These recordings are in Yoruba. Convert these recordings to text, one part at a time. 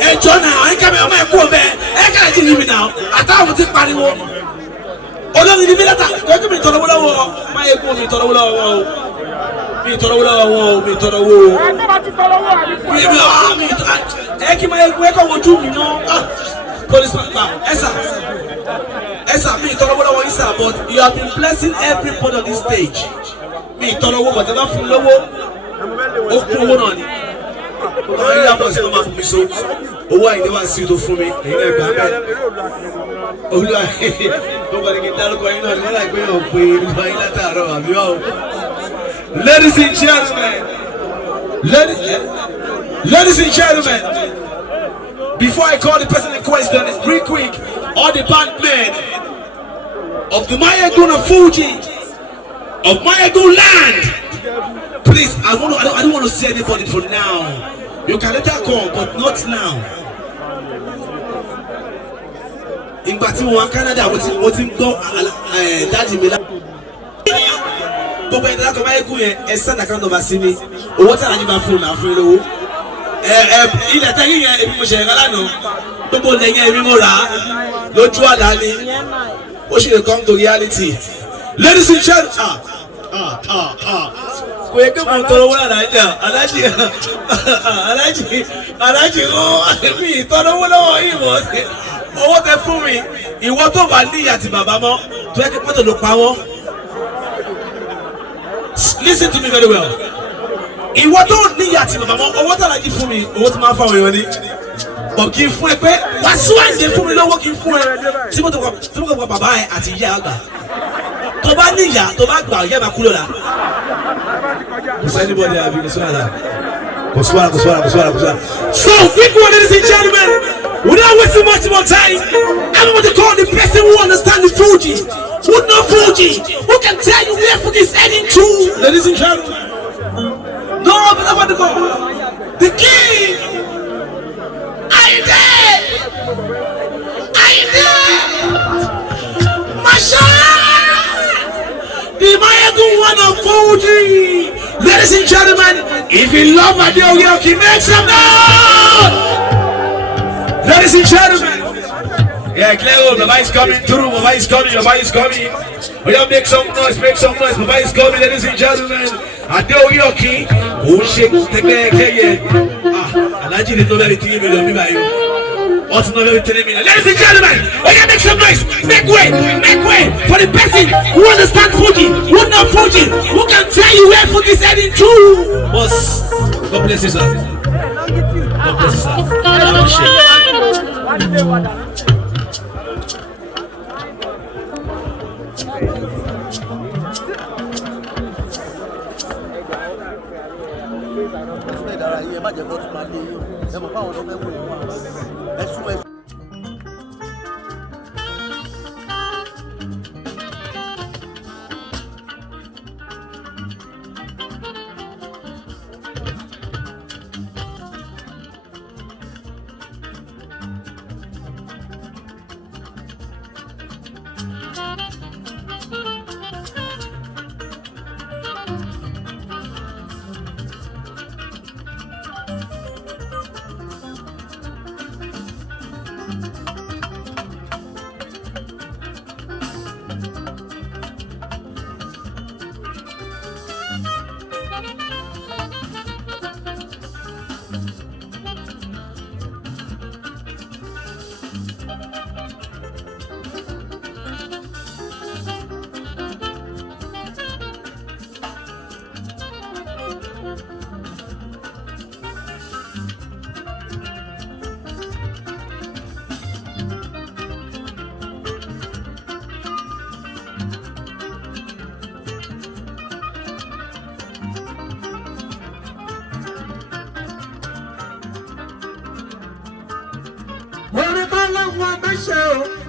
Hey, John, I can't be my cool man. I can't give me now. I thought I would take part in war. Although the minute I go to me to the war, my equal me to the war. Me to the war, me to the war. I can't my equal would do me no. Policeman, Esa, me to the war is but you have been blessing everybody on this stage. Me to the war, whatever from the war. I was no man so. Why they want to for me? Nobody get that going on. Like ladies and gentlemen, ladies and gentlemen, before I call the person in question, it's real quick. All the bandmen of the Mayaguna Fuji, of Mayaguna land, please, I don't want to see anybody for now. You can later call, but not now. In Batiwa, Canada, what's in Daddy Mila. But when I come here, a son account of a city, what are you for now? Il a taillé un peu Galano, Topo Denia Mimora, Lojua Dali. What should come to reality? Ladies and gentlemen, we come on to one idea. Alaji, oh, me, Toro, he was. Oh, what a for me. He was over at Babamo to make a part of the power. Listen to me very well. He was not near Babamo, or what I give for me, what my family. But give for a pet, what's one day for me, no working for it. Simon of Baba at Yaga. Tobania, Tobago, Yamakula. Does anybody have this one? So, people, ladies and gentlemen, without wasting much more time, I'm going to call the person who understands the Fuji, who knows Fuji, who can tell you where Fuji is heading to. Ladies and gentlemen, no, but I'm about to go. The king, I did, Masha. The Mayagun one of Fuji. Ladies and gentlemen, if you love Adeoye, make some noise. Ladies and gentlemen, yeah, Cleo, the vice coming through, the vice coming. We have make some noise, the vice coming, ladies and gentlemen. Adeoye, who shake the clear. Alaji didn't know everything about you. What's not very telling me? Ladies and gentlemen, we can make some noise. Make way for the person who understands Fuji, who knows Fuji, who can tell you where Fuji is heading to. Boss, God bless you, sir. God bless you, sir.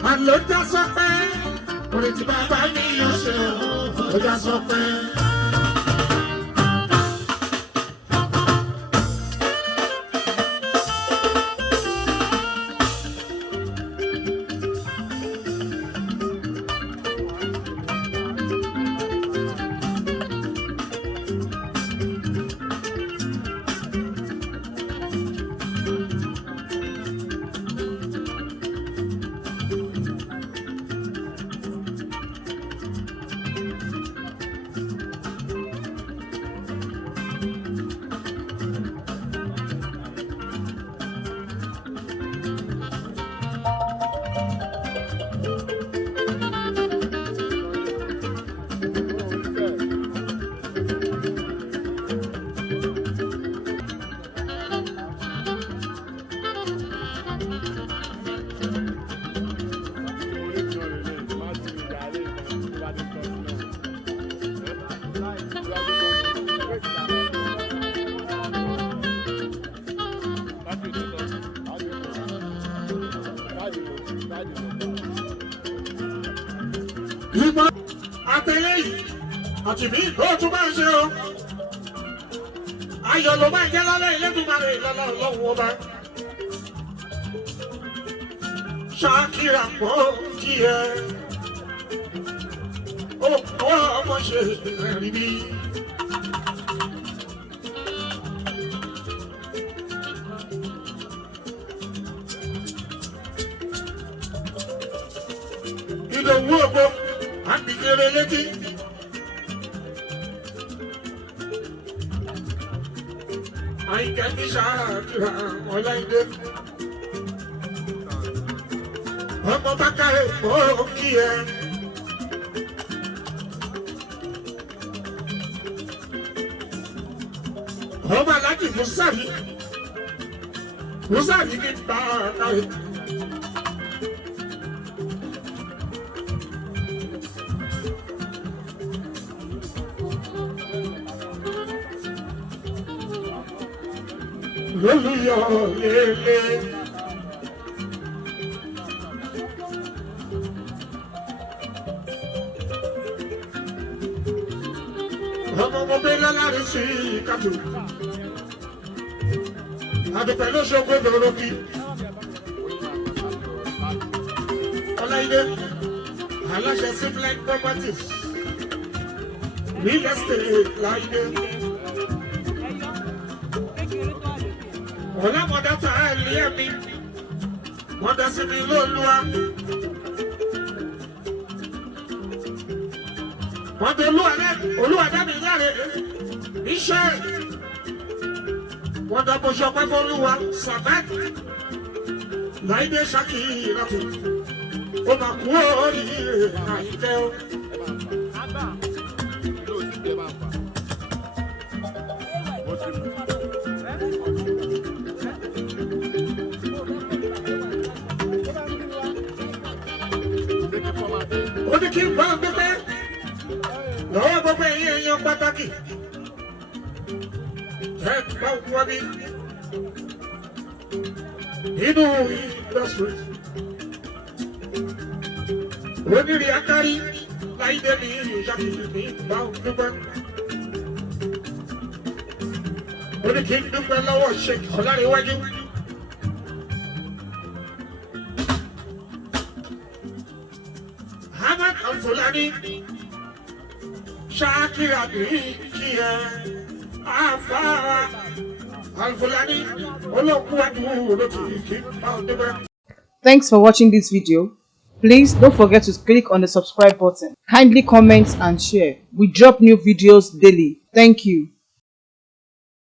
I ló já sọ pé orin tí bàbá mi yóò ṣe ó já sọ pé. ìmọ̀ àtẹlẹ́yìn àti bí ìgbó tó máa ń ṣe o. Ayọ̀ ló máa ń jẹ́ lálẹ́ Elédùmarè lọ́lá Ọlọ́run ọba. Ṣàkírà mọ́ kí ẹ. Ó ọmọ ṣe ẹ̀rí bí. Ìdòwú ògbó àbíkéré létí. Àyìnkẹ́ ní Ṣàkírà Ọláìdé. Ọmọ Bákàrè mọ́ kí ẹ. Ọmọ Aláàjì Mùsàlì ní Bákàrè. Lólùyọ̀ lélẹ̀. Ọmọ bẹ́ẹ̀ láàrin sí kàtó. Àdùpẹ̀ ló ṣogbó lọ́rọ́ kí. Ọláìdé, aláṣẹ Simline Properties, Real Estate Láìdé. Ọlámọdá ta ẹ̀lí ẹ̀mí, wọ́n dá sí mi lóluwà. Wọ́n tó olúwa dá mi láre iṣẹ́. Wọ́n dá bó ṣọpẹ́ fọ́lúwa Sàbẹ́t Láìdé Ṣàkírà tó. Ó máa kú oríire Àyìnkẹ́ o. Ó ní kí n bá gbẹ́gbẹ́ lọ́wọ́ gbogbo ẹ̀yìn èèyàn pàtàkì. Ẹ bá wá bí nínú industry. Onírí akárí Láìdé ní Ṣàkírà ní bá dúpẹ́. Ó ní kí n dúpẹ́ lọ́wọ́ Sheikh Ọlárẹ̀wájú. Ahmed Alfulani Ṣàkírà ní kí ẹ àfàrà Alfulani olókùwájú olókì kí n bá dúpẹ́. Thanks for watching this video. Please don't forget to click on the subscribe button. Kindly comment and share. We drop new videos daily. Thank you.